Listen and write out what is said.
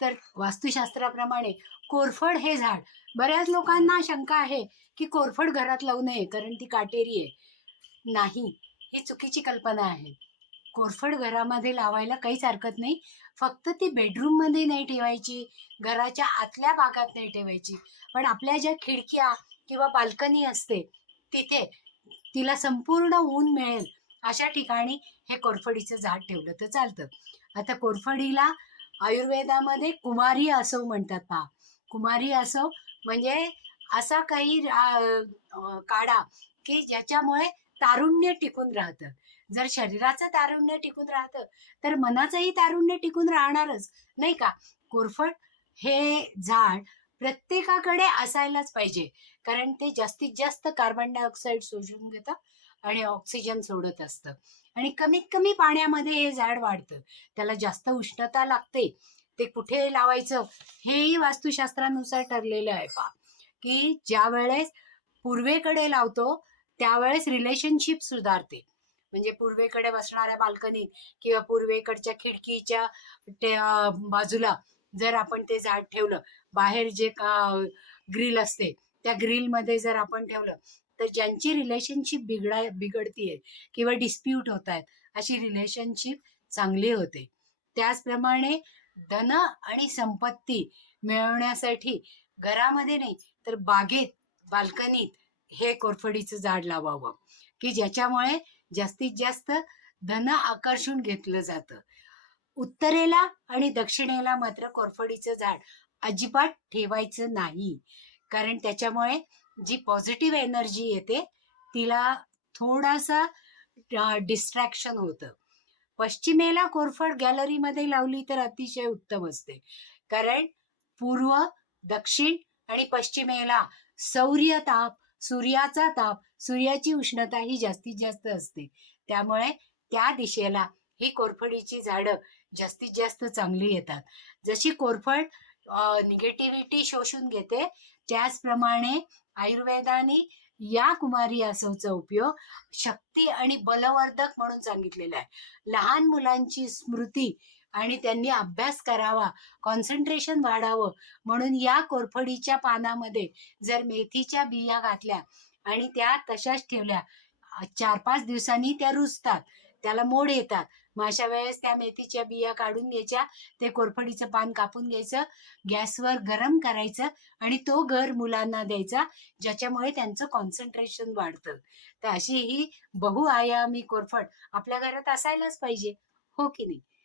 तर वास्तुशास्त्राप्रमाणे कोरफड हे झाड. बऱ्याच लोकांना शंका आहे की कोरफड घरात लावू नये कारण ती काटेरी आहे. नाही ही चुकीची कल्पना आहे. कोरफड घरामध्ये लावायला काहीच हरकत नाही. फक्त ती बेडरूममध्ये नाही ठेवायची घराच्या आतल्या भागात नाही ठेवायची. पण आपल्या ज्या खिडक्या किंवा बाल्कनी असते तिथे तिला संपूर्ण ऊन मिळेल. अशा ठिकाणी हे कोरफडीचं झाड ठेवलं तर चालतं. आता कोरफडीला आयुर्वेदामध्ये कुमारी असो म्हणतात पहा. कुमारी असो म्हणजे असा काही काढा की ज्याच्यामुळे तारुण्य टिकून राहतं. जर शरीराचं तारुण्य टिकून राहतं तर मनाचंही तारुण्य टिकून राहणारच नाही का? कोरफड हे झाड प्रत्येकाकडे असायलाच पाहिजे. कारण ते जास्तीत जास्त कार्बन डायऑक्साईड शोषून घेतं आणि ऑक्सिजन सोडत असतं. आणि कमीत कमी पाण्यामध्ये हे झाड वाढतं. त्याला जास्त उष्णता लागते. ते कुठे लावायचं? हेही वास्तुशास्त्रानुसार ठरलेलं आहे पा की ज्या वेळेस पूर्वेकडे लावतो त्यावेळेस रिलेशनशिप सुधारते. म्हणजे पूर्वेकडे बसणाऱ्या बाल्कनीत किंवा पूर्वेकडच्या खिडकीच्या बाजूला जर आपण ते झाड ठेवलं बाहेर जे का ग्रिल असते त्या ग्रिलमध्ये जर आपण ठेवलं तर ज्यांची रिलेशनशिप बिघडा बिघडतीये किंवा डिस्प्यूट होत आहेत अशी रिलेशनशिप चांगली होते. त्याचप्रमाणे धन आणि संपत्ती मिळवण्यासाठी घरामध्ये नाही तर बागेत बाल्कनीत हे कोरफडीचं झाड लावावं की ज्याच्यामुळे जास्तीत जास्त धन आकर्षून घेतलं जातं. उत्तरेला आणि दक्षिणेला मात्र कोरफडीचं झाड अजिबात ठेवायचं नाही कारण त्याच्यामुळे जी पॉझिटिव्ह एनर्जी येते तिला थोडासा डिस्ट्रॅक्शन होतं. पश्चिमेला कोरफड गॅलरीमध्ये लावली तर अतिशय उत्तम असते. कारण पूर्व दक्षिण आणि पश्चिमेला सौर्य ताप सूर्याचा ताप सूर्याची उष्णता ही जास्तीत जास्त असते. त्यामुळे त्या दिशेला ही कोरफडीची झाडं जास्तीत जास्त चांगली येतात. जशी कोरफड निगेटिव्हिटी शोषून घेते त्याचप्रमाणे आयुर्वेदाने या कुमारी आसवचा उपयोग शक्ती आणि बलवर्धक म्हणून सांगितलेला आहे. लहान मुलांची स्मृती आणि त्यांनी अभ्यास करावा कॉन्सन्ट्रेशन वाढावं म्हणून या कोरफडीच्या पानामध्ये जर मेथीच्या बिया घातल्या आणि त्या तशाच ठेवल्या चार पाच दिवसांनी त्या रुजतात त्याला मोड येतात मग अशा वेळेस त्या मेथीच्या बिया काढून घ्यायच्या ते कोरफडीचं पान कापून घ्यायचं गॅसवर गरम करायचं आणि तो घर मुलांना द्यायचा ज्याच्यामुळे त्यांचं कॉन्सन्ट्रेशन वाढतं. तर अशी ही बहुआयामी कोरफड आपल्या घरात असायलाच पाहिजे हो की नाही?